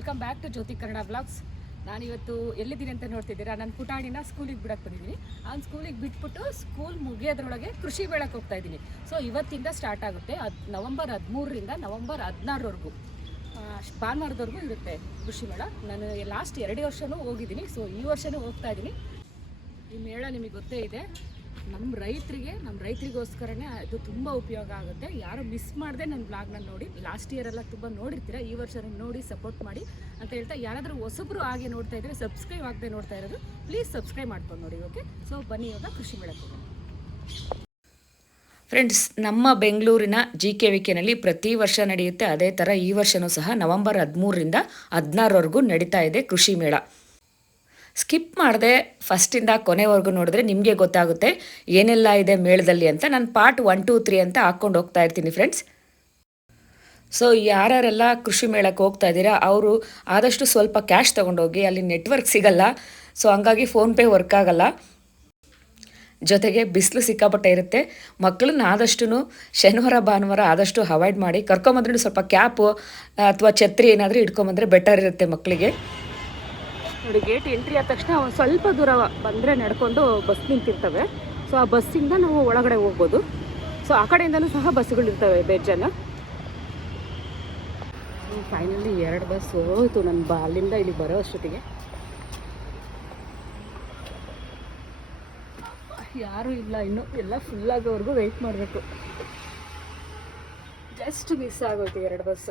Welcome back to Jyothi Kannada blogs ನಾನಿವತ್ತು ಎಲ್ಲಿದ್ದೀನಿ ಅಂತ ನೋಡ್ತಿದ್ದೀರಾ? ನನ್ನ ಪುಟಾಣಿನ ಸ್ಕೂಲಿಗೆ ಬಿಡಕ್ಕೆ ಬಂದಿದ್ದೀನಿ. ಅವ್ನು ಸ್ಕೂಲಿಗೆ ಬಿಟ್ಬಿಟ್ಟು ಸ್ಕೂಲ್ ಮುಗಿಯೋದ್ರೊಳಗೆ ಕೃಷಿ ಬೆಳಕ್ಕೆ ಹೋಗ್ತಾ ಇದ್ದೀನಿ. ಸೊ ಇವತ್ತಿಂದ ಸ್ಟಾರ್ಟ್ ಆಗುತ್ತೆ. ಅದು ನವಂಬರ್ ಹದಿಮೂರರಿಂದ ನವಂಬರ್ ಹದಿನಾರವರೆಗೂ ಭಾನುವಾರದವರೆಗೂ ಇರುತ್ತೆ ಕೃಷಿ ಮೇಳ. ನಾನು ಲಾಸ್ಟ್ ಎರಡು ವರ್ಷವೂ ಹೋಗಿದ್ದೀನಿ. ಸೊ ಈ ವರ್ಷವೂ ಹೋಗ್ತಾ ಇದ್ದೀನಿ. ಈ ಮೇಳ ನಿಮಗೆ ಗೊತ್ತೇ ಇದೆ. ನಮ್ಮ ರೈತರಿಗೆ ನಮ್ಮ ರೈತರಿಗೋಸ್ಕರನೇ ಅದು ತುಂಬ ಉಪಯೋಗ ಆಗುತ್ತೆ. ಯಾರು ಮಿಸ್ ಮಾಡದೆ ನನ್ನ ಬ್ಲಾಗ್ನ ನೋಡಿ ಲಾಸ್ಟ್ ಇಯರ್ ಎಲ್ಲ ತುಂಬ ನೋಡಿರ್ತೀರ, ಈ ವರ್ಷ ನೋಡಿ ಸಪೋರ್ಟ್ ಮಾಡಿ ಅಂತ ಹೇಳ್ತಾ ಯಾರಾದರೂ ಹೊಸಬ್ರು ಹಾಗೆ ನೋಡ್ತಾ ಇದ್ರೆ ಸಬ್ಸ್ಕ್ರೈಬ್ ಆಗದೆ ನೋಡ್ತಾ ಇರೋದು ಪ್ಲೀಸ್ ಸಬ್ಸ್ಕ್ರೈಬ್ ಮಾಡ್ಕೊಂಡು ನೋಡಿ ಓಕೆ ಸೊ ಬನ್ನಿ ಇವಾಗ ಕೃಷಿ ಮೇಳಕ್ಕೆ ಫ್ರೆಂಡ್ಸ್ ನಮ್ಮ ಬೆಂಗಳೂರಿನ ಜಿ ಕೆ ವಿಕೆನಲ್ಲಿ ಪ್ರತಿ ವರ್ಷ ನಡೆಯುತ್ತೆ. ಅದೇ ಥರ ಈ ವರ್ಷವೂ ಸಹ ನವಂಬರ್ ಹದಿಮೂರರಿಂದ ಹದಿನಾರವರೆಗೂ ನಡೀತಾ ಇದೆ ಕೃಷಿ ಮೇಳ. ಸ್ಕಿಪ್ ಮಾಡದೆ ಫಸ್ಟಿಂದ ಕೊನೆವರೆಗೂ ನೋಡಿದ್ರೆ ನಿಮಗೆ ಗೊತ್ತಾಗುತ್ತೆ ಏನೆಲ್ಲ ಇದೆ ಮೇಳದಲ್ಲಿ ಅಂತ. ನಾನು ಪಾರ್ಟ್ ಒನ್ ಟೂ ತ್ರೀ ಅಂತ ಹಾಕ್ಕೊಂಡು ಹೋಗ್ತಾ ಇರ್ತೀನಿ ಫ್ರೆಂಡ್ಸ್ ಸೊ ಯಾರ್ಯಾರೆಲ್ಲ ಕೃಷಿ ಮೇಳಕ್ಕೆ ಹೋಗ್ತಾ ಇದ್ದೀರಾ, ಅವರು ಆದಷ್ಟು ಸ್ವಲ್ಪ ಕ್ಯಾಶ್ ತೊಗೊಂಡೋಗಿ ಅಲ್ಲಿ ನೆಟ್ವರ್ಕ್ ಸಿಗಲ್ಲ. ಸೊ ಹಂಗಾಗಿ ಫೋನ್ಪೇ ವರ್ಕ್ ಆಗಲ್ಲ. ಜೊತೆಗೆ ಬಿಸಿಲು ಸಿಕ್ಕಾಪಟ್ಟೆ ಇರುತ್ತೆ. ಮಕ್ಕಳನ್ನ ಆದಷ್ಟು ಶನಿವಾರ, ಭಾನುವಾರ ಆದಷ್ಟು ಅವಾಯ್ಡ್ ಮಾಡಿ ಕರ್ಕೊಂಬಂದ್ರೂ ಸ್ವಲ್ಪ ಕ್ಯಾಪು ಅಥವಾ ಛತ್ರಿ ಏನಾದರೂ ಇಟ್ಕೊಂಬಂದ್ರೆ ಬೆಟರ್ ಇರುತ್ತೆ ಮಕ್ಕಳಿಗೆ. ನೋಡಿ ಗೇಟ್ ಎಂಟ್ರಿ ಆದ ತಕ್ಷಣ ಒಂದು ಸ್ವಲ್ಪ ದೂರ ಬಂದರೆ ನಡ್ಕೊಂಡು ಬಸ್ ನಿಂತಿರ್ತವೆ. ಸೊ ಆ ಬಸ್ಸಿಂದ ನಾವು ಒಳಗಡೆ ಹೋಗ್ಬೋದು. ಸೊ ಆ ಕಡೆಯಿಂದನೂ ಸಹ ಬಸ್ಸುಗಳಿರ್ತವೆ ಬೇಜಾನ. ಫೈನಲಿ ಎರಡು ಬಸ್ ಹೋಯಿತು ನನ್ನ ಬ ಅಲ್ಲಿಂದ ಇಲ್ಲಿ ಬರೋ ಅಷ್ಟೊತ್ತಿಗೆ. ಯಾರೂ ಇಲ್ಲ, ಇನ್ನು ಎಲ್ಲ ಫುಲ್ ಆಗೋವರೆಗೂ ವೆಯ್ಟ್ ಮಾಡಬೇಕು. ಜಸ್ಟ್ ಮಿಸ್ ಆಗೋಯ್ತು ಎರಡು ಬಸ್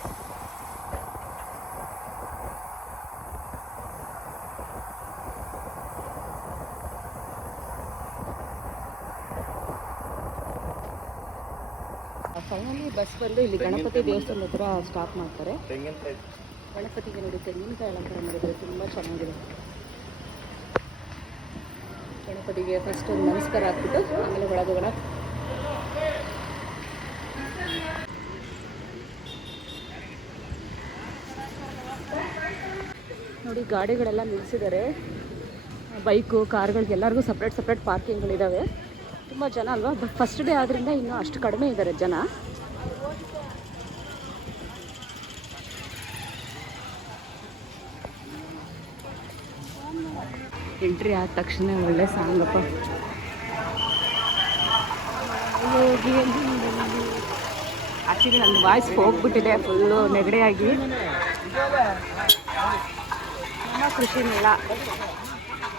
ಬಂದು ಇಲ್ಲಿ ಗಣಪತಿ ದೇವಸ್ಥಾನದ ಹತ್ರ ಸ್ಟಾಪ್ ಮಾಡ್ತಾರೆ. ಗಣಪತಿಗೆ ನೋಡಿ ತೆಂಗಿನಕಾಯಿ ಅಲಂಕಾರ ಮಾಡಿದರೆ ತುಂಬ ಚೆನ್ನಾಗಿದೆ. ಗಣಪತಿಗೆ ಫಸ್ಟ್ ನಮಸ್ಕಾರ ಹಾಕ್ಬಿಟ್ಟು ಆಮೇಲೆ ಒಳಗೋಗೋಣ ನೋಡಿ, ಗಾಡಿಗಳೆಲ್ಲ ನಿಲ್ಲಿಸಿದ್ದಾರೆ ಬೈಕು, ಕಾರ್ಗಳಿಗೆ ಎಲ್ಲರಿಗೂ ಸಪ್ರೇಟ್ ಸಪ್ರೇಟ್ ಪಾರ್ಕಿಂಗ್ಗಳಿದ್ದಾವೆ ತುಂಬ ಜನ ಅಲ್ವಾ? ಬಟ್ ಫಸ್ಟ್ ಡೇ ಆದ್ರಿಂದ ಇನ್ನೂ ಅಷ್ಟು ಕಡಿಮೆ ಇದ್ದಾರೆ ಜನ. ಎಂಟ್ರಿ ಆದ ತಕ್ಷಣ ಒಳ್ಳೆ ಸಾಂಗಪ್ಪ ಆಕ್ಚುಲಿ ನನ್ನ ವಾಯ್ಸ್ ಹೋಗ್ಬಿಟ್ಟಿದೆ ಫುಲ್ಲು ನೆಗಡಿಯಾಗಿ ನಮ್ಮ ಕೃಷಿ ಮೇಳ.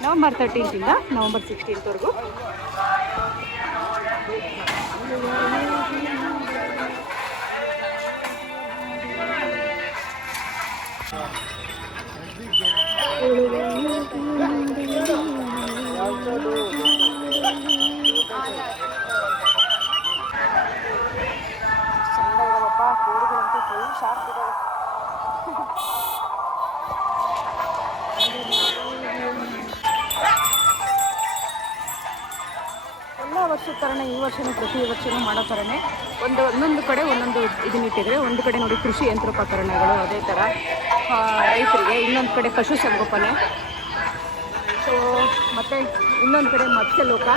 ನವಂಬರ್ ತರ್ಟೀನ್ತಿಂದ ನವಂಬರ್ ಸಿಕ್ಸ್ಟೀನ್ತ್ವರೆಗೂ ವರ್ಷದ ಥರನೇ ಈ ವರ್ಷನೂ ಪ್ರತಿ ವರ್ಷನೂ ಮಾಡೋ ಥರನೇ ಒಂದು, ಒಂದೊಂದು ಕಡೆ ಒಂದೊಂದು ಇದನ್ನ ಇಟ್ಟಿದ್ರೆ, ಒಂದು ಕಡೆ ನೋಡಿ ಕೃಷಿ ಯಂತ್ರೋಪಕರಣಗಳು ಅದೇ ಥರ ರೈತರಿಗೆ ಇನ್ನೊಂದು ಕಡೆ ಪಶುಸಂಗೋಪನೆ ಸೊ ಮತ್ತು ಇನ್ನೊಂದು ಕಡೆ ಮತ್ಸ್ಯಲೋಕ.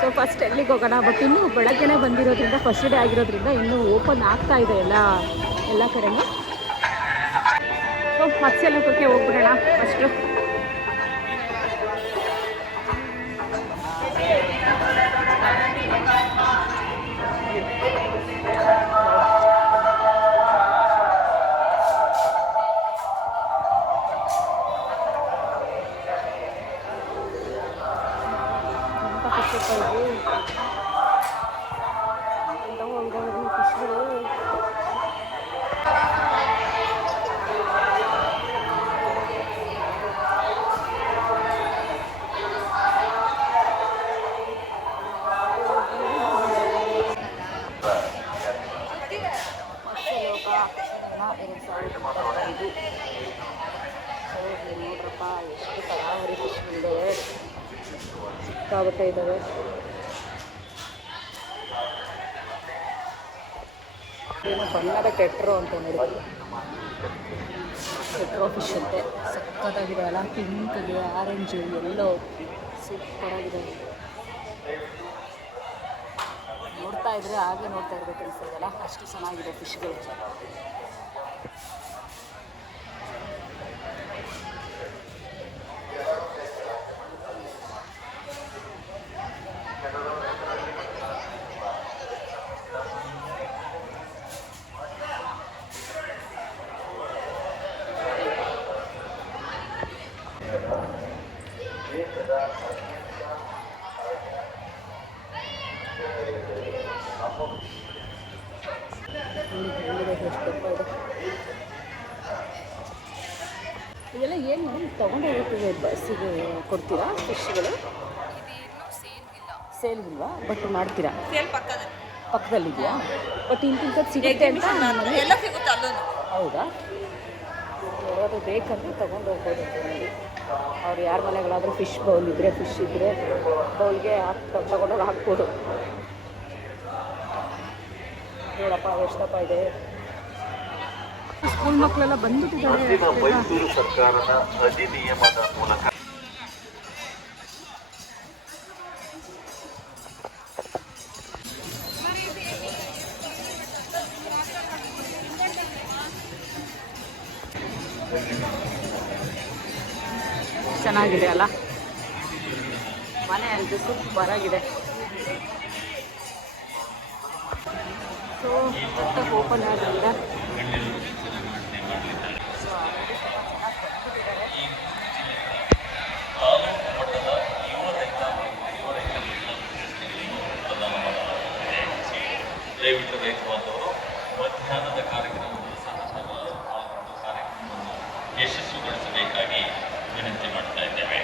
ಸೊ ಫಸ್ಟ್ ಎಲ್ಲಿಗೆ ಹೋಗೋಣ? ಬಟ್ ಇನ್ನೂ ಬೆಳಗ್ಗೆನೇ ಬಂದಿರೋದ್ರಿಂದ ಫಸ್ಟ್ ಡೇ ಆಗಿರೋದ್ರಿಂದ ಇನ್ನೂ ಓಪನ್ ಆಗ್ತಾ ಇದೆ ಎಲ್ಲ ಎಲ್ಲ ಕಡೆನೂ. ಸೊ ಮತ್ಸ್ಯಲೋಕಕ್ಕೆ ಹೋಗ್ಬಿಡೋಣ ಫಸ್ಟು ಏನೋ ಬಣ್ಣದ ಟೆಟ್ರೋ ಅಂತ ನೋಡಿ ಟೆಟ್ರೋ ಫಿಶ್ ಅಂತೆ. ಸಕ್ಕತ್ತಾಗಿದೆ ಅಲ್ಲ ಪಿಂಕ್ಗೆ ಆರೆಂಜು ಎಲ್ಲೋ ಸೂಪರಾಗಿದೆ. ನೋಡ್ತಾ ಇದ್ರೆ ಹಾಗೆ ನೋಡ್ತಾ ಇರ್ಬೇಕು ಅನ್ಸ್ತದಲ್ಲ ಅಷ್ಟು ಚೆನ್ನಾಗಿದೆ ಫಿಶ್ಗಳು ಇದೆಲ್ಲ ಏನು ತಗೊಂಡು ಹೋಗ್ತೀವಿ ಬಸ್ಸಿಗೆ ಕೊಡ್ತೀರಾ ಫಿಶ್ಗಳು? ಸೇಲ್ ಇಲ್ವಾ? ಬಟ್ ಮಾಡ್ತೀರಾ? ಸೇಲ್ ಪಕ್ಕದಲ್ಲಿ. ಪಕ್ಕದಲ್ಲಿದೆಯಾ? ಬಟ್ ಇಂತಿಂಥದ್ದು ಸಿಗುತ್ತೆ ಅಂತ ನಾನು- ಎಲ್ಲ ಸಿಗುತ್ತೆ ಅಲ್ಲೂ. ಹೌದಾ? ಯಾರಾದರೂ ಬೇಕಂದ್ರೆ ತೊಗೊಂಡು ಹೋಗ್ಬೋದು ಅವ್ರು ಯಾರ ಮನೆಗಳಾದರೂ ಫಿಶ್ ಬೌಲ್ ಇದ್ದರೆ ಫಿಶ್ ಇದ್ದರೆ ಬೌಲ್ಗೆ ಹಾಕಿ ತೊಗೊಂಡೋಗಿ ಹಾಕ್ಬೋದು. ನೋಡಪ್ಪ ಎಷ್ಟಪ್ಪ ಇದೆ. ಸ್ಕೂಲ್ ಮಕ್ಕಳೆಲ್ಲ ಬಂದ್ಬಿಟ್ಟಿದ್ದಾರೆ. ಮೈಸೂರು ಸರ್ಕಾರದ ಅಧಿನಿಯಮದ ಮೂಲಕ ದಯವಿಟ್ಟು ರೈತವಾದವರು ಮಧ್ಯಾಹ್ನದ ಕಾರ್ಯಕ್ರಮವನ್ನು ಸಹ ತಮ್ಮ ಪಾಲ್ಗೊಂಡು ಕಾರ್ಯಕ್ರಮವನ್ನು ಯಶಸ್ವಿಗೊಳಿಸಬೇಕಾಗಿ ವಿನಂತಿ ಮಾಡ್ತಾ ಇದ್ದೇವೆ.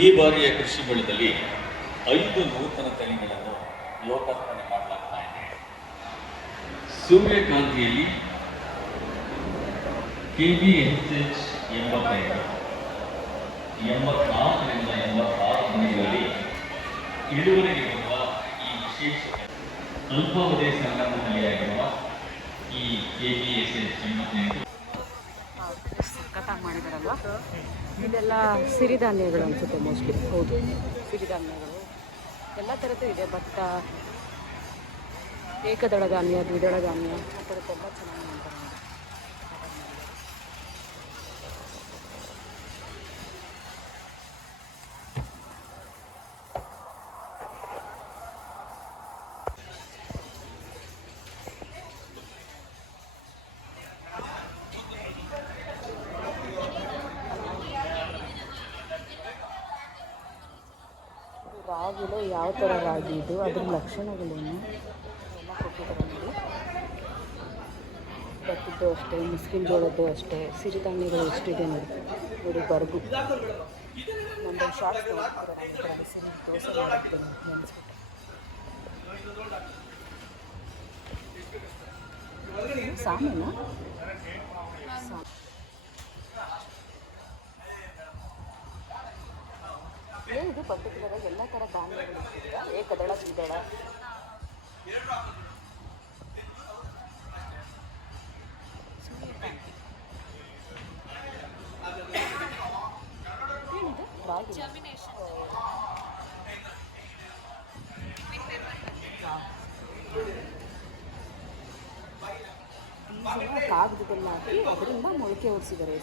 ಈ ಬಾರಿಯ ಕೃಷಿ ಬೆಳೆದಲ್ಲಿ ಐದು ನೂತನ ತಳಿಗಳನ್ನು ಲೋಕಾರ್ಪಣೆ ಮಾಡಲಾಗ್ತಾ ಇದೆ. ಸೂರ್ಯಕಾಂತಿಯಲ್ಲಿ ಎಂಬ ಎಂಬತ್ತೈದು ಎಂಬತ್ನಾಲ್ಕರಿಂದ ಎಂಬತ್ತಾರು ಮನೆಗಳಲ್ಲಿ ಇಳುವರಿಗೆ ಬರುವ ಈ ವಿಶೇಷ ಅಲ್ಪಾವಧಿ ಸಂಗಮದಲ್ಲಿಯಾಗಿರುವ ಈ ಕೆಬಿಎಸ್ಎಚ್ ಎಂಬತ್ತೆಂಟು ಸಖತ್ತಾಗಿ ಮಾಡಿದಾರಲ್ವಾ ಇದೆಲ್ಲ ಸಿರಿಧಾನ್ಯಗಳು ಅನ್ಸುತ್ತೆ ಮೋಸ್ಟ್ಲಿ ಹೌದು. ಸಿರಿಧಾನ್ಯಗಳು. ಎಲ್ಲ ಥರದ್ದು ಇದೆ, ಭತ್ತ, ಏಕದಳ ಧಾನ್ಯ, ದ್ವಿದಳ ಧಾನ್ಯ, ಆ ಥರದ್ದೆಲ್ಲ ಚೆನ್ನಾಗಿ ಮಾಡ್ತಾರೆ. ರಾಗಿಲು ಯಾವ ಥರ ರಾಗಿ ಇದು ಅದ್ರ ಲಕ್ಷಣಗಳೇನು? ಎಲ್ಲ ಕೊಟ್ಟಿದ್ದಾರೆ ನೋಡಿ ಅಷ್ಟೇ, ಮುಸ್ಕಿನ ಜೋಳದ್ದು ಅಷ್ಟೇ, ಸಿರಿಧಾನ್ಯಗಳು ಎಷ್ಟಿದೆ ನೋಡಿ. ನೋಡಿ, ಬರ್ಗು. ನಮ್ಮದು ಶಾರ್ಟ್ ದೋಸೆ ಮಾಡ್ತೀನಿ ನೆನೆಸ್ಬಿಟ್ಟು ಸಾಮೇನಾ? ಸಾ ಏನಿದು ಪರ್ಟಿಕ್ಯುಲರ್ ಆಗಿ ಎಲ್ಲ ಥರ ಧಾನ್ಯಗಳು ಇರ್ತಿದ್ಯಾ? ಏಕದಳ ದ್ವಿದಳ ಏನಿದು ರಾಗಿ ಬೀಜನ ಕಾಗದದಲ್ಲಿ ಹಾಕಿ ಅದರಿಂದ ಮೊಳಕೆ ಹೊರಿಸಿದ್ದಾರೆ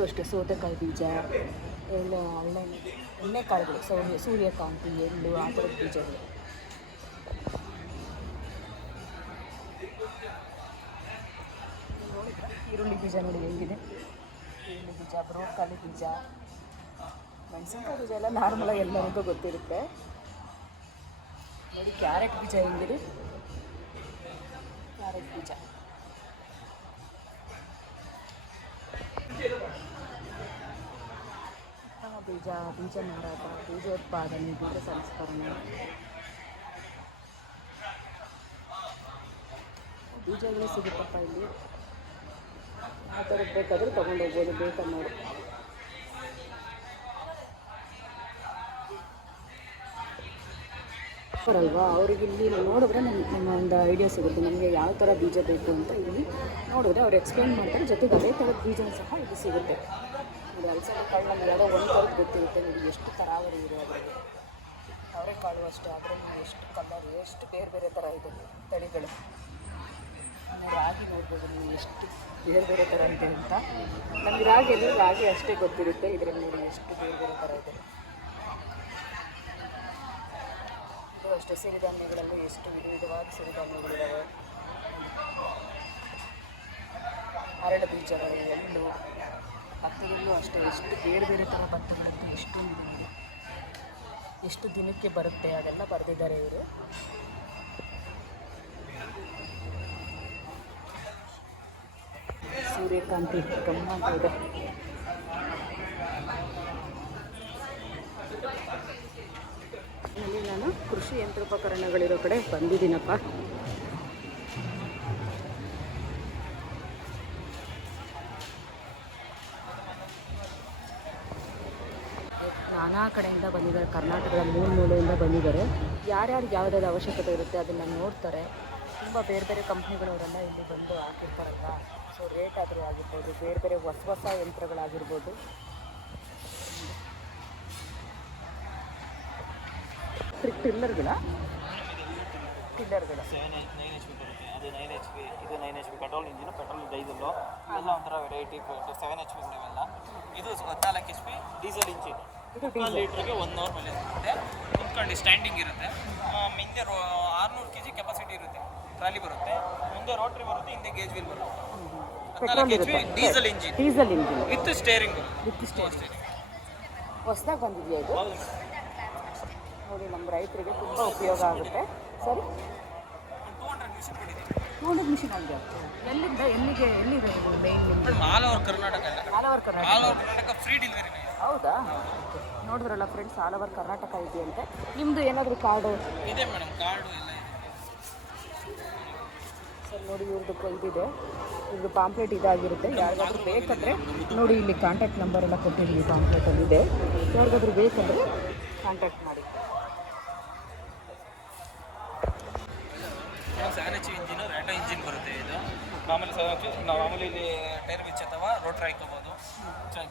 ಇದು ಅಷ್ಟೇ ಸೌತೆಕಾಯಿ ಬೀಜ ಎಳ್ಳು ಹಳ್ಳೆ ಎಣ್ಣೆಕಾಳುಗಳು ಸೌರ್ಯ ಸೂರ್ಯಕಾಂತಿ ಎಳ್ಳು ಆ ಥರದ ಬೀಜಗಳು ನೋಡಿದ್ರಾ? ಈರುಳ್ಳಿ ಬೀಜ ನೋಡಿ ಹೆಂಗಿದೆ ಈರುಳ್ಳಿ ಬೀಜ ಬ್ರೋಕಾಲಿ ಬೀಜ ಮೆಣಸಿನ್ಕಾಯಿ ಬೀಜ ಎಲ್ಲ ನಾರ್ಮಲಾಗಿ ಎಲ್ಲರಿಗೂ ಗೊತ್ತಿರುತ್ತೆ ನೋಡಿ ಕ್ಯಾರೆಟ್ ಬೀಜ ಹೆಂಗಿದೆ ಕ್ಯಾರೆಟ್ ಬೀಜ ಉತ್ತಮ ಬೀಜ ಬೀಜ ಮಾರಾಟ ಬೀಜೋತ್ಪಾದನೆ ಬೀಜ ಸಂಸ್ಕರಣೆ. ಬೀಜಗಳು ಸಿಗುತ್ತಪ್ಪ ಇಲ್ಲಿ? ಆ ಥರದ್ದು ಬೇಕಾದರೂ ತೊಗೊಂಡೋಗ್ಬೋದು ಬೇಕನ್ನೋರು ಬರಲ್ವಾ ಅವ್ರಿಗೆ ಇಲ್ಲಿ ನೋಡಿದ್ರೆ ನಮ್ಗೆ ಒಂದು ಐಡಿಯಾ ಸಿಗುತ್ತೆ. ನಮಗೆ ಯಾವ ಥರ ಬೀಜ ಬೇಕು ಅಂತ ಇಲ್ಲಿ ನೋಡಿದ್ರೆ ಅವ್ರು ಎಕ್ಸ್ಪ್ಲೇನ್ ಮಾಡ್ತಾರೆ. ಜೊತೆಗೆ ಅದೇ ಥರದ ಬೀಜನೂ ಸಹ ಇಲ್ಲಿ ಸಿಗುತ್ತೆ. ಅಲಸಂದೆ ಕಾಳು ನಮ್ಗೆ ಯಾವುದೋ ಒಂದು ಥರದ್ದು ಗೊತ್ತಿರುತ್ತೆ ನೋಡಿ ಎಷ್ಟು ತರಾವರಿ ಇದೆ ಅದರಲ್ಲಿ. ಅವರೆಕಾಳು ಅಷ್ಟೇ ಅದರಲ್ಲಿ ಎಷ್ಟು ಕಲರ್ ಎಷ್ಟು ಬೇರೆ ಬೇರೆ ಥರ ಇದೆ ತಳಿಗಳು. ರಾಗಿ ನೋಡ್ಬೋದು ನೀವು ಎಷ್ಟು ಬೇರೆ ಬೇರೆ ಥರ ಇದೆ ಅಂತ. ನಮ್ಗೆ ರಾಗಿ ಅಂದರೆ ರಾಗಿ ಅಷ್ಟೇ ಗೊತ್ತಿರುತ್ತೆ, ಇದರಲ್ಲಿ ನೋಡಿ ಎಷ್ಟು ಬೇರೆ ಬೇರೆ ಥರ ಇದೆ. ಇದು ಅಷ್ಟೇ, ಸಿರಿಧಾನ್ಯಗಳಲ್ಲಿ ಎಷ್ಟು ವಿಧ ವಿಧವಾದ ಸಿರಿಧಾನ್ಯಗಳಿದ್ದಾವೆ ಅರಳು ಬೀಜಗಳು ಎಳ್ಳು ಭತ್ತದಲ್ಲೂ ಅಷ್ಟೇ, ಎಷ್ಟು ಬೇರೆ ಬೇರೆ ಥರ ಭತ್ತಗಳಂತ ಎಷ್ಟು ಎಷ್ಟು ದಿನಕ್ಕೆ ಬರುತ್ತೆ, ಅದೆಲ್ಲ ಬರೆದಿದ್ದಾರೆ ಇವರು. ಸೂರ್ಯಕಾಂತಿ ಗಮ್ಮಂತ ಇದೆ. ನಾನು ಕೃಷಿ ಯಂತ್ರೋಪಕರಣಗಳಿರೋ ಕಡೆ ಬಂದಿದ್ದೀನಪ್ಪ. ಕಡೆಯಿಂದ ಬಂದಿದ್ದಾರೆ, ಕರ್ನಾಟಕದ ಮೂಲ ಮೂಲೆಯಿಂದ ಬಂದಿದ್ದಾರೆ. ಯಾರ್ಯಾರಿಗೆ ಯಾವುದಾದ್ರು ಅವಶ್ಯಕತೆ ಇರುತ್ತೆ ಅದನ್ನು ನೋಡ್ತಾರೆ. ತುಂಬ ಬೇರೆ ಬೇರೆ ಕಂಪ್ನಿಗಳವರೆಲ್ಲ ಇಲ್ಲಿ ಬಂದು ಹಾಕಿರ್ತಾರಲ್ಲ, ಸೊ ರೇಟ್ ಆದರೂ ಆಗಿರ್ಬೋದು, ಬೇರೆ ಬೇರೆ ಹೊಸ ಹೊಸ ಯಂತ್ರಗಳಾಗಿರ್ಬೋದು. ಟಿಲ್ಲರ್ಗಳ ಟಿಲ್ಲರ್ಗಳ ನೈನ್ ಎಚ್ ಅದು ನೈನ್ ಇದು nine H P petrol engine petrol diesel ಎಲ್ಲ ಒಂಥರ ವೆರೈಟಿ ಸೆವೆನ್ ಎಚ್ ಪಿ ಇವೆಲ್ಲ ಇದು ಹದಿನಾಲ್ಕು ಎಚ್ ಪಿ ಡೀಸೆಲ್ ಇಂಜಿನ್ ಲೀಟ್ರಿಗೆ ಒನ್ ಅವರ್ ಮೇಲೆ ಇರುತ್ತೆ. ಕುತ್ಕೊಂಡು ಸ್ಟ್ಯಾಂಡಿಂಗ್ ಇರುತ್ತೆ. ಹಿಂದೆ ರೋ ಆರುನೂರು ಕೆ ಜಿ ಕೆಪಾಸಿಟಿ ಇರುತ್ತೆ. ಟ್ರಾಲಿ ಬರುತ್ತೆ. ಮುಂದೆ ರೋಟ್ರಿ ಬರುತ್ತೆ ಹಿಂದೆ ಗೇಜ್ ವೀಲ್ ಬರುತ್ತೆ. ಹದಿನಾಲ್ಕು diesel engine diesel engine with steering with steering ಹೊಸದಾಗಿ ಬಂದಿದೆಯಾ ಇದು? ನೋಡಿ ನಮ್ಮ ರೈತರಿಗೆ ತುಂಬ ಉಪಯೋಗ ಆಗುತ್ತೆ. ಸರಿ. ನೋಡಿದ ಮಿಷಿನ್ ಆಗಿದೆ. ಎಲ್ಲಿಂದ ಎಲ್ಲಿಗೆ ಎಲ್ಲಿದೆ main all over Karnataka all over Karnataka. All over Karnataka free delivery ಹೌದಾ? ನೋಡಿದ್ರಲ್ಲ ಫ್ರೆಂಡ್ಸ್ ಆಲ್ ಓವರ್ ಕರ್ನಾಟಕ ಇದೆಯಂತೆ. ನಿಮ್ಮದು ಏನಾದರೂ ಕಾರ್ಡು ಇದೆ ಮೇಡಮ್ ಕಾರ್ಡು ಎಲ್ಲ ಸರ್ ನೋಡಿ ಇವ್ರದ್ದು ಇದಿದೆ. ಇವ್ರದ್ದು ಪಾಂಪ್ಲೆಟ್ ಇದಾಗಿರುತ್ತೆ. ಯಾರಿಗಾದ್ರೂ ಬೇಕಂದರೆ ನೋಡಿ ಇಲ್ಲಿ ಕಾಂಟ್ಯಾಕ್ಟ್ ನಂಬರ್ ಎಲ್ಲ ಕೊಟ್ಟಿದ್ದೀವಿ ಪಾಂಪ್ಲೆಟಲ್ಲಿ ಇದೆ. ಯಾರಿಗಾದ್ರೂ ಬೇಕಂದರೆ ಕಾಂಟ್ಯಾಕ್ಟ್ ಮಾಡಿ. ಸೆವೆನ್ ಎಚ್ ಇಂಜಿನ್ ರ್ಯಾಟೋ ಇಂಜಿನ್ ಬರುತ್ತೆ ಇದು. ಮಾಮೂಲಿ ನಾವು ಮಾಮೂಲಿ ಇಲ್ಲಿ ಟೈರ್ ಬಿಚ್ ಅಥವಾ ರೋಟ್ರ್ ಹಾಕೋಬೋದು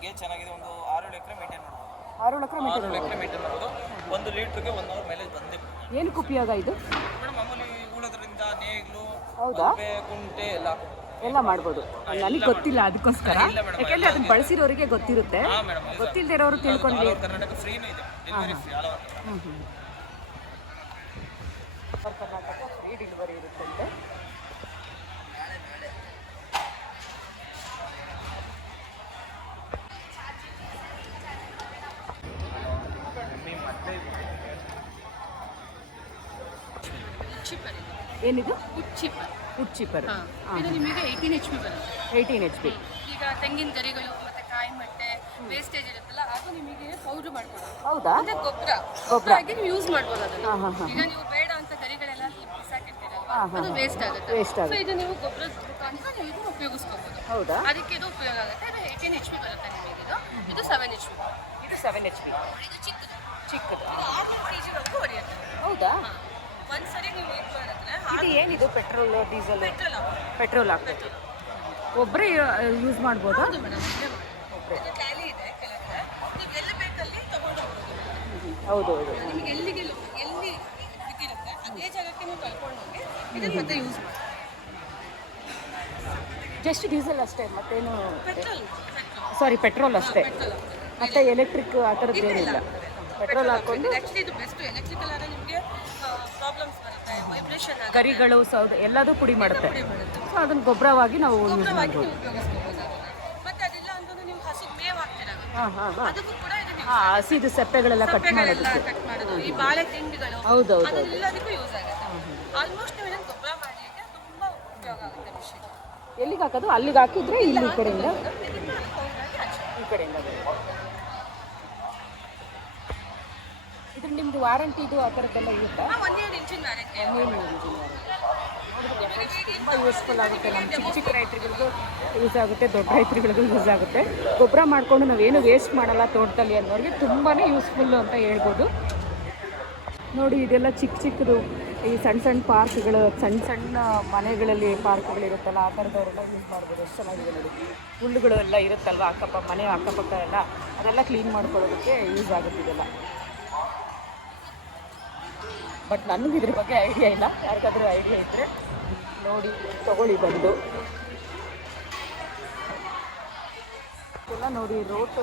ಗೇಜ್ ಚೆನ್ನಾಗಿದೆ. ಒಂದು ಆರೇಳು ಎಕರೆ ಮೇಂಟೈನ್ ಮಾಡ್ಬೋದು. ಆರು ಎಕರೆ ಆರೇಳು ಎಕರೆ ಮೇಂಟೈನ್ ಮಾಡ್ಬೋದು. ಒಂದು ಲೀಟ್ರಿಗೆ ಒನ್ ಅವರ್ ಮೈಲೇಜ್ ಬಂದೇ ಬರುತ್ತೆ. ಏನಕ್ಕೆ ಉಪಯೋಗ ಇದು? ಮೇಡಮ್ ಮಾಮೂಲಿ ಉಳೋದ್ರಿಂದ ನೇಗ್ಲು ಹೌದಾ? ಕುಂಟೆ ಎಲ್ಲ. ಎಲ್ಲ ಮಾಡ್ಬೋದು. ನನಗೆ ಗೊತ್ತಿಲ್ಲ ಅದಕ್ಕೋಸ್ಕರ. ಯಾಕೆಂದ್ರೆ ಅದನ್ನ ಬಳಸಿರೋರಿಗೆ ಗೊತ್ತಿರುತ್ತೆ. ಹಾಂ ಮೇಡಮ್ ಗೊತ್ತಿಲ್ಲದೆ ಇರೋರು ತಿಳ್ಕೊಂಡು ಆಲ್ ಓವರ್ ಕರ್ನಾಟಕ ಫ್ರೀನೂ ಇದೆ. ಡೆಲಿವರಿ ಫ್ರೀ ಆಲ್ ಓವರ್ ಹ್ಞೂ ಕರ್ನಾಟಕ ಫ್ರೀ ಡೆಲಿವರಿ ಇರುತ್ತಂತೆ. ಏನಿದು? ಉಚ್ಚಿಪ್ಪ ಹುಚ್ಚಿಪ ಫುಡ್ ಚೀಪರ್ ಇದು ನಿಮಗೆ ಏಯ್ಟೀನ್ ಎಚ್ ಪಿ ಬರುತ್ತೆ. ಏಯ್ಟೀನ್ ಎಚ್ ಪಿ ಈಗ ತೆಂಗಿನ ಗರಿಗಳು ಮತ್ತೆ ಕಾಯಿ ಮಟ್ಟೆ ವೇಸ್ಟೇಜ್ ಇರುತ್ತಲ್ಲ ಅದು ನಿಮಗೆ ಪೌಡ್ರ್ ಮಾಡ್ಕೊಳ್ಳೋದು ಹೌದಾ? ಮತ್ತೆ ಗೊಬ್ಬರ ಗೊಬ್ಬರ ಆಗಿ ನೀವು ಯೂಸ್ ಮಾಡ್ಬೋದು ಅದನ್ನ. ಈಗ ನೀವು ಬೇಡ ಅಂತ ಗರಿಗಳೆಲ್ಲ ಬಿಸಾಕಿರ್ತೀರಲ್ವಾ ಅದು ವೇಸ್ಟ್ ಆಗುತ್ತೆ. Waste ಆಗುತ್ತೆ. ಇದು ನೀವು ಗೊಬ್ಬರದ ಮುಖಾಂತರ ನೀವು ಇದನ್ನ ಉಪಯೋಗಿಸ್ಕೋಬಹುದು ಹೌದಾ? ಅದಕ್ಕೆ ಇದು ಉಪಯೋಗ ಆಗುತ್ತೆ. ಇದು ಏಯ್ಟೀನ್ ಎಚ್ ಪಿ ಬರುತ್ತೆ ನಿಮಗೆ ಇದು. ಇದು ಸೆವೆನ್ ಎಚ್ ಪಿ ಇದು ಸೆವೆನ್ ಎಚ್ ಪಿ ಇದು ಚಿಕ್ಕದು ಚಿಕ್ಕದು ಆರು ಆರ್ನೂರು ಕೆ ಜಿವರೆಗೂ ಹೊಡೆಯುತ್ತೆ. ಹೌದಾ? ಒಂದ್ಸರಿ ನೀವು ಇದು ಏನಿದು? Petrol diesel? ಪೆಟ್ರೋಲ್ ಹಾಕ್ಬೇಕು. ಒಬ್ಬರೇ ಯೂಸ್ ಮಾಡ್ಬೋದಾ? ಹೌದು ಹೌದು ಜಸ್ಟ್ ಡೀಸೆಲ್ ಅಷ್ಟೇ ಮತ್ತೇನು ಸಾರಿ ಪೆಟ್ರೋಲ್. ಅಷ್ಟೇ. ಮತ್ತೆ ಎಲೆಕ್ಟ್ರಿಕ್ ಆ ಥರದ್ದು ಏನಿಲ್ಲ. ಪೆಟ್ರೋಲ್ ಹಾಕೊಂಡು. ಆ್ಯಕ್ಚುಲಿ ಇದು ಬೆಸ್ಟ್ ಎಲೆಕ್ಟ್ರಿಕಲ್ ಆದರೆ ನಿಮಗೆ ಪ್ರಾಬ್ಲಮ್ಸ್ ಬರುತ್ತೆ ವೈಬ್ರೇಷನ್ ಗರಿಗಳು ಸೌದೆ ಎಲ್ಲದೂ ಪುಡಿ ಮಾಡುತ್ತೆ. ಸೊ ಅದನ್ನ ಗೊಬ್ಬರವಾಗಿ ನಾವು ಯೂಸ್ ಮಾಡ್ಬೋದು ನೀವು ಉಪಯೋಗಿಸ್ಕೋಬೋದು ಅದನ್ನ ಮತ್ತೆ ಅದಿಲ್ಲ ಅಂತಂದ್ರೆ ನೀವು ಹಸುಗೆ ಮೇವು ಹಾಕ್ತಿರಲ್ಲ ಹಾಂ ಹಾಂ ಹಾಂ. ಅದಕ್ಕೂ ಕೂಡ ಇದು ಹಸಿದು ಸೆಪ್ಪೆಗಳೆಲ್ಲ ಕಟ್ ಮಾಡೋದು ಈ ಬಾಳೆ ತಿಂಡಿಗಳು ಅದೆಲ್ಲದಕ್ಕೂ ಯೂಸ್ ಆಗುತ್ತೆ. ಆಲ್ಮೋಸ್ಟ್ ನೀವು ಇದನ್ನು ಗೊಬ್ಬರ ಮಾಡಲಿಕ್ಕೆ ತುಂಬ ಉಪಯೋಗ ಆಗುತ್ತೆ ಎಲ್ಲಿಗೆ ಹಾಕೋದು? ಅಲ್ಲಿಗೆ ಹಾಕಿದ್ರೆ ಇಲ್ಲಿ ಈ ಕಡೆಯಿಂದ? ಈ ಕಡೆಯಿಂದ ಇದ್ರ ನಿಮ್ದು ವಾರಂಟಿ ಇದು ಆ ಥರದ್ದೆಲ್ಲ ಇರುತ್ತೆ? ತುಂಬ ಯೂಸ್ಫುಲ್ ಆಗುತ್ತೆ. ನಮ್ಮ ಚಿಕ್ಕ ಚಿಕ್ಕ ರೈತರುಗಳಿಗೂ ಯೂಸ್ ಆಗುತ್ತೆ ದೊಡ್ಡ ರೈತರುಗಳಿಗೂ ಯೂಸ್ ಆಗುತ್ತೆ. ಗೊಬ್ಬರ ಮಾಡಿಕೊಂಡು ನಾವೇನು ವೇಸ್ಟ್ ಮಾಡಲ್ಲ ತೋಟದಲ್ಲಿ ಅನ್ನೋರಿಗೆ ತುಂಬಾ ಯೂಸ್ಫುಲ್ಲು ಅಂತ ಹೇಳ್ಬೋದು. ನೋಡಿ ಇದೆಲ್ಲ ಚಿಕ್ಕ ಚಿಕ್ಕದು. ಈ ಸಣ್ಣ ಸಣ್ಣ ಪಾರ್ಕ್ಗಳು ಸಣ್ಣ ಸಣ್ಣ ಮನೆಗಳಲ್ಲಿ ಪಾರ್ಕ್ಗಳಿರುತ್ತಲ್ಲ ಆ ಥರದವರೆಲ್ಲ ಯೂಸ್ ಮಾಡ್ಬೋದು. ಎಷ್ಟು ಚೆನ್ನಾಗಿದೆ ನೋಡಿ. ಹುಲ್ಲುಗಳು ಎಲ್ಲ ಇರುತ್ತಲ್ವ ಅಕ್ಕಪಕ್ಕ ಮನೆ ಅಕ್ಕಪಕ್ಕ ಎಲ್ಲ ಅದೆಲ್ಲ ಕ್ಲೀನ್ ಮಾಡ್ಕೊಳ್ಳೋದಕ್ಕೆ ಯೂಸ್ ಆಗುತ್ತೆ ಇದೆಲ್ಲ. ಬಟ್ ನನಗೆ ಇದ್ರ ಬಗ್ಗೆ ಐಡಿಯಾ ಇಲ್ಲ. ಯಾರಿಗಾದ್ರೂ ಐಡಿಯಾ ಇದ್ದರೆ ನೋಡಿ, ತಗೊಳ್ಳಿ ಬಂದು. ಎಲ್ಲ ನೋಡಿ ರೋಟ್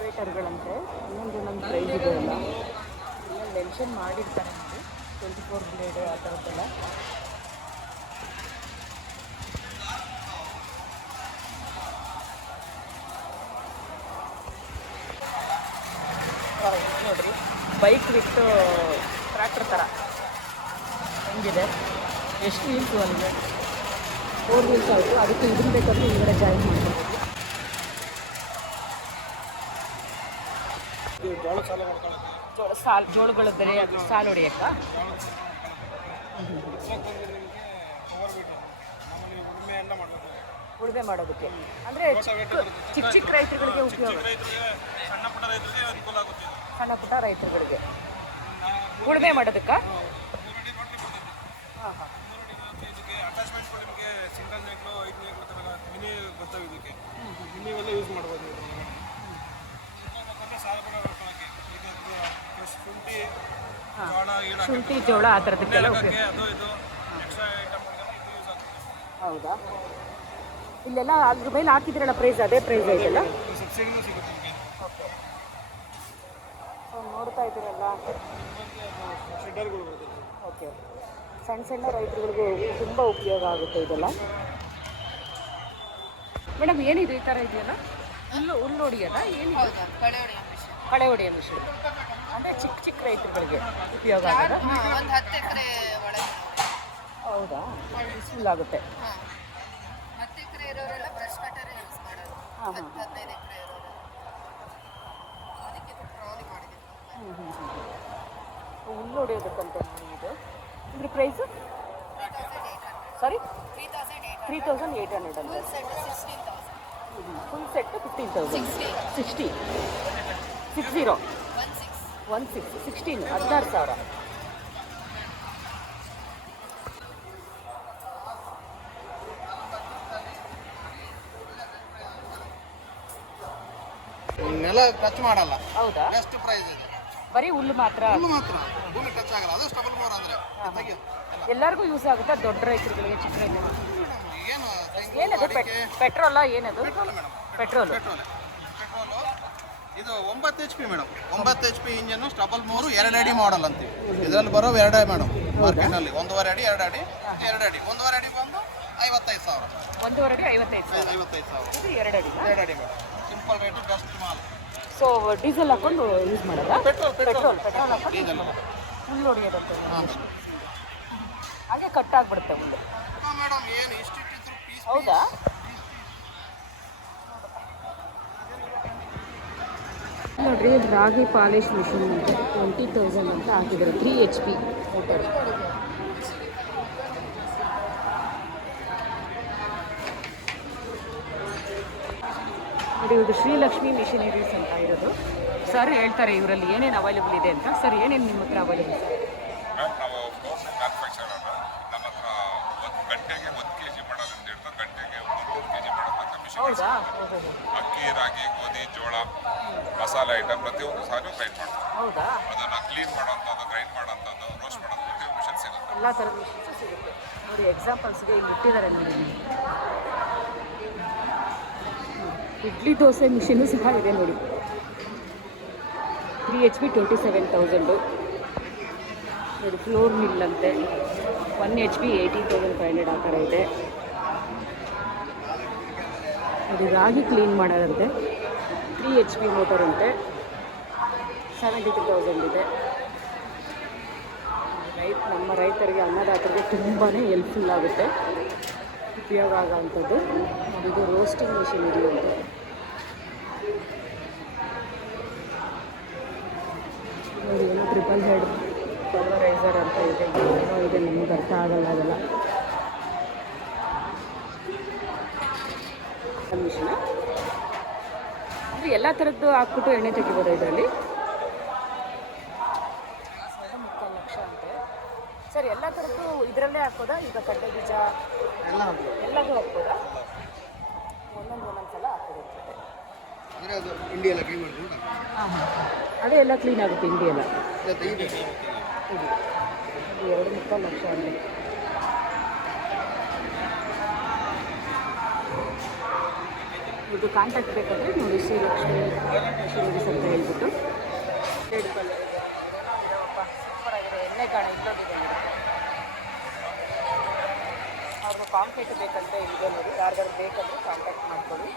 ವೇಟರ್ಗಳಂತೆ ಇನ್ನೊಂದು ನನ್ನ ಪ್ರೈಸ್ ಇದೆ ಅಲ್ಲ. ಮೆನ್ಷನ್ ಮಾಡಿರ್ತಾರೆ ನೋಡಿ. ಟ್ವೆಂಟಿ ಫೋರ್ ಬ್ಲೇಡ್ ಆ ಥರದ್ದೆಲ್ಲ ನೋಡ್ರಿ ಬೈಕ್ ಬಿಟ್ಟು ಟ್ರ್ಯಾಕ್ಟರ್ ಥರ ಹೆಂಗಿದೆ ಎಷ್ಟು ವೀಲ್ಸು ಅಲ್ಲಿಗೆ ಫೋರ್ ವೀಲ್ಸ್ ಆಯಿತು. ಅದಕ್ಕೆ ಇದನ್ನು ಬೇಕಾದ್ರೆ ಈಗಡೆ ಜಾಯಿನ್ ಮಾಡ್ಬೋದು. ಸಾಲ್ ಜೋಳಗಳ ಬೆಲೆ ಅದು ಸಾಲು ಹೊಡೆಯಕ್ಕ? ಉಳುಮೆ ಮಾಡೋದಕ್ಕೆ. ಅಂದರೆ ಚಿಕ್ಕ ಚಿಕ್ಕ ರೈತರುಗಳಿಗೆ ಉಪಯೋಗ. ಸಣ್ಣ ಪುಟ್ಟ ರೈತರುಗಳಿಗೆ. ಉಳುಮೆ ಮಾಡೋದಕ್ಕ? ಇದಕ್ಕೆ ಅಟ್ಯಾಚ್ಮೆಂಟ್ ನಿಮಗೆ ಸಿಂಗಲ್ ಐದು ಥರ ಮಿನಿ ಬರ್ತವೆ ಇದಕ್ಕೆ ಯೂಸ್ ಮಾಡ್ಬೋದು ಸಾಲ ಕೂಡ ಈಗ ಶುಂಠಿ ಜೋಳ ಗೀಳ ಶುಂಠಿ ಜೋಳ ಆ ಥರದಕ್ಕೆಲ್ಲ ಉಪಯೋಗ ಅದು ಇದು ಎಕ್ಸ್ಟ್ರಾ ಐಟಮ್ ಇದು ಯೂಸ್ ಹೌದಾ? ಇಲ್ಲೆಲ್ಲ ಅದ್ರ ಮೇಲೆ ಹಾಕಿದ್ರಲ್ಲ ಪ್ರೈಸ್ ಅದೇ ಪ್ರೈಸ್ ಸಬ್ಸಿಡಿನೂ ಸಿಗುತ್ತೆ ನಿಮಗೆ. ನೋಡ್ತಾ ಇದ್ದೀರಲ್ಲ? ಶೆಡ್ಡರ್ಗಳು ಓಕೆ. ಸಣ್ಣ ಸಣ್ಣ ರೈತರುಗಳಿಗೂ ತುಂಬ ಉಪಯೋಗ ಆಗುತ್ತೆ ಇದೆಲ್ಲ. ಮೇಡಮ್ ಏನಿದೆ ಈ ಥರ ಇದೆಯಲ್ಲ? ಹುಲ್ಲು ಹುಲ್ಲು ಹೊಡಿಯಲ್ಲ ಏನಿದೆ? ಕಳೆ ಹೊಡೆಯೋ ಮಿಷನ್. ಕಳೆ ಹೊಡೆಯೋ ಮಿಷನ್. ಅಂದರೆ ಚಿಕ್ಕ ಚಿಕ್ಕ ರೈತರುಗಳಿಗೆ ಉಪಯೋಗ ಆಗೋದು? ಒಂದು ಹತ್ತು ಎಕರೆ ಒಳಗೆ. ಹೌದಾ? ಯೂಸ್ಫುಲ್ ಆಗುತ್ತೆ. ಹಾಂ. ಹತ್ತು ಎಕರೆ ಇರೋರೆಲ್ಲ ಬ್ರಷ್ ಕಟರ್ ಯೂಸ್ ಮಾಡೋದು. ಹಾಂ ಹುಲ್ಲು ಹೊಡೆಯೋದಕ್ಕಂತೆ ನೋಡಿ ಇದು. ಇದ್ರ price sorry three thousand eight three thousand eight hundred ಅಂತ full set fifteen thousand sixty six zero one six one six sixteen ಹದಿನಾರು ಸಾವಿರ. ನೆಲ ಟಚ್ ಮಾಡಲ್ಲ. ಹೌದಾ? ಎಷ್ಟು ಪ್ರೈಸ್ ಇದೆ. ಬರೀ ಹುಲ್ಲು ಮಾತ್ರ. ಹುಲ್ಲು ಮಾತ್ರ. ಭೂಮಿ ಟಚ್ ಆಗಲ್ಲ. ಅದು ಸ್ಟಬಲ್ ಬೋರ್ ಅಂದ್ರೆ. ಎಲ್ಲರಿಗೂ ಯೂಸ್ ಆಗುತ್ತೆ ದೊಡ್ಡ ರೈತರುಗಳಿಗೆ ಚಿಕ್ಕ ರೈತರಿಗೆ. ಏನು ಏನದು? ಪೆಟ್ರೋಲ ಏನದು? Petrol petrol. ಪೆಟ್ರೋಲು. ಇದು ಒಂಬತ್ತು ಎಚ್ ಪಿ ಮೇಡಮ್. ಒಂಬತ್ತು ಎಚ್ ಪಿ ಇಂಜನ್ ಸ್ಟಬಲ್ ಮೂರು ಎರಡು ಅಡಿ ಮಾಡಲ್ ಅಂತೀವಿ. ಇದರಲ್ಲಿ ಬರೋ ಎರಡೇ ಮೇಡಮ್ ಮಾರ್ಕೆಟ್ನಲ್ಲಿ ಒಂದೂವರೆ ಅಡಿ ಎರಡು ಅಡಿ. ಎರಡು ಅಡಿ. ಒಂದೂವರೆ ಅಡಿ ಬಂದು ಐವತ್ತೈದು ಸಾವಿರ. ಒಂದೂವರೆ ಅಡಿ ಐವತ್ತೈದು ಸಾವಿರ. ಐವತ್ತೈದು ಸಾವಿರ. ಇದು ಎರಡು ಅಡಿ ಎರಡು ಅಡಿ ಮೇಡಮ್. ಸಿಂಪಲ್ ರೇಟು ಬೆಸ್ಟ್ ಮಾಲ್ ಸೊ ಡೀಸೆಲ್ ಹಾಕೊಂಡು ಯೂಸ್ ಮಾಡೋದಾ? ಪೆಟ್ರೋಲ್ ಪೆಟ್ರೋಲ್ ಪೆಟ್ರೋಲ್ ಹಾಕೊಂಡು ಡೀಸೆಲ್ ಹುಲ್ಲು ಹೊಡೆಯೋದಂತೆ ಹಾಂ ಹಾಗೆ ಕಟ್ ಆಗ್ಬಿಡುತ್ತೆ ಮುಂದೆ. ಹೌದಾ? ನೋಡ್ರಿ ರಾಗಿ ಪಾಲಿಶ್ ಮಿಷಿನ್ ಅಂತ ಟ್ವೆಂಟಿ ತೌಸಂಡ್ ಅಂತ ಹಾಕಿದ್ದಾರೆ. ತ್ರೀ ಎಚ್ ಪಿ ಮೋಟರ್ ಇದು ಶ್ರೀಲಕ್ಷ್ಮಿ ಮಿಷಿನರೀಸ್ ಅಂತ ಇರೋದು. ಸರ್ ಹೇಳ್ತಾರೆ ಇವರಲ್ಲಿ ಏನೇನು ಅವೈಲೇಬಲ್ ಇದೆ ಅಂತ. ಸರ್ ಏನೇನು ನಿಮ್ಮ ಹತ್ರ ಅವೈಲೇಬಲ್ ಇದೆ? ಮ್ಯಾಮ್ ನಾವು ಮ್ಯಾನುಫ್ಯಾಕ್ಚರ್ ನಮ್ಮ ಹತ್ರ ಒಂದು ಗಂಟೆಗೆ ಒಂದು ಕೆ ಜಿ ಮಾಡೋದ್ರಿಂದ ಹಿಡಿದು ಗಂಟೆಗೆ ಮೂರು ಕೆ ಜಿ ಮಾಡೋದಂತ ಮಿಷಿನ್ ಹೌದಾ? ಅಕ್ಕಿ ರಾಗಿ ಗೋಧಿ ಜೋಳ ಮಸಾಲೆ ಐಟಮ್ ಪ್ರತಿಯೊಂದು ಸಾಲು ಗ್ರೈಂಡ್ ಮಾಡ್ತೀವಿ ಹೌದಾ? ಅದನ್ನು ಕ್ಲೀನ್ ಮಾಡೋಂಥದ್ದು ಗ್ರೈಂಡ್ ಮಾಡೋಂಥದ್ದು ರೋಸ್ಟ್ ಮಾಡೋದು ಪ್ರತಿಯೊಂದು ಮಿಷನ್ ಸಿಗುತ್ತೆ. ಎಲ್ಲ ಥರದ ಮಿಷನ್ಸು ಸಿಗುತ್ತೆ. ನೋಡಿ ಎಕ್ಸಾಂಪಲ್ಸ್ಗೆ ಇಲ್ಲಿ ಇಟ್ಟಿದ್ದಾರೆ ನೋಡಿ. ಇಡ್ಲಿ ದೋಸೆ ಮಿಷಿನು ಸಹ ಇದೆ ನೋಡಿ. Three H P twenty seven thousand ನೋಡಿ ಫ್ಲೋರ್ ಮಿಲ್ ಅಂತೆ. One H P eighteen thousand five hundred ಆ ಥರ ಇದೆ. ಅದು ರಾಗಿ ಕ್ಲೀನ್ ಮಾಡೋದಂತೆ. ತ್ರೀ ಎಚ್ ಪಿ ಮೋಟರ್ ಅಂತೆ. ಸೆವೆಂಟಿ ಟು ತೌಸಂಡ್ ಇದೆ. ರೈತ, ನಮ್ಮ ರೈತರಿಗೆ ಅನ್ನದಾತರಿಗೆ ತುಂಬಾ ಹೆಲ್ಪ್ಫುಲ್ ಆಗುತ್ತೆ. ಉಪಯೋಗ ಆಗೋವಂಥದ್ದು ಇದು ರೋಸ್ಟಿಂಗ್ ಮಿಷಿನ್ ಇದೆಯಂತೆ ಟ್ರಿಪಲ್ ಹೆಡ್ ಪಲ್ವರೈಸರ್ ಅಂತ ಇದೆ. ಏನೋ ಇದೆ ನಿಮ್ಗೆ ಅರ್ಥ ಆಗಲ್ಲ ಅದೆಲ್ಲ. ಮಿಷಿನ ಎಲ್ಲ ಥರದ್ದು ಹಾಕ್ಬಿಟ್ಟು ಎಣ್ಣೆ ತೆಗಿಬೋದು ಇದರಲ್ಲಿ? ಮುಕ್ಕಾಲು ಲಕ್ಷ ಅಂತೆ ಸರ್ ಎಲ್ಲ ಥರದ್ದು ಇದರಲ್ಲೇ ಹಾಕೋದಾ ಈಗ ಕಡ್ಡೆ ಬೀಜ ಎಲ್ಲದೂ ಹಾಕ್ಬೋದಾ? ಒಂದೊಂದು ಒಂದೊಂದು ಸಲ ಹಾಕ್ಬೋದು. ಹಾಂ ಹಾಂ. ಅದೇ ಎಲ್ಲ ಕ್ಲೀನ್ ಆಗುತ್ತೆ, ಹಿಂಡಿ ಎಲ್ಲ. ಎರಡು ಮುಕ್ಕಾಲು ಲಕ್ಷ ಅಂದರೆ ಇದು ಕಾಂಟ್ಯಾಕ್ಟ್ ಬೇಕಾದರೆ ನೋಡಿ, ಶ್ರೀಲಕ್ಷ್ಮಿ ಶ್ರೀನಿವಾಸ್ ಅಂತ ಹೇಳ್ಬಿಟ್ಟು. ಸೂಪರ್ ಆಗಿದೆ ಎಣ್ಣೆ ಕಾಣ ಇಲ್ಲೋಗಿದೆ ಅವ್ರಿಗೆ ಕಾಂಟ್ಯಾಕ್ಟ್ ಬೇಕಂತ ಇದೆ ನೋಡಿ, ಯಾರಿಗಾದ್ರು ಬೇಕಂದ್ರೆ ಕಾಂಟ್ಯಾಕ್ಟ್ ಮಾಡ್ಕೊಳ್ಳಿ.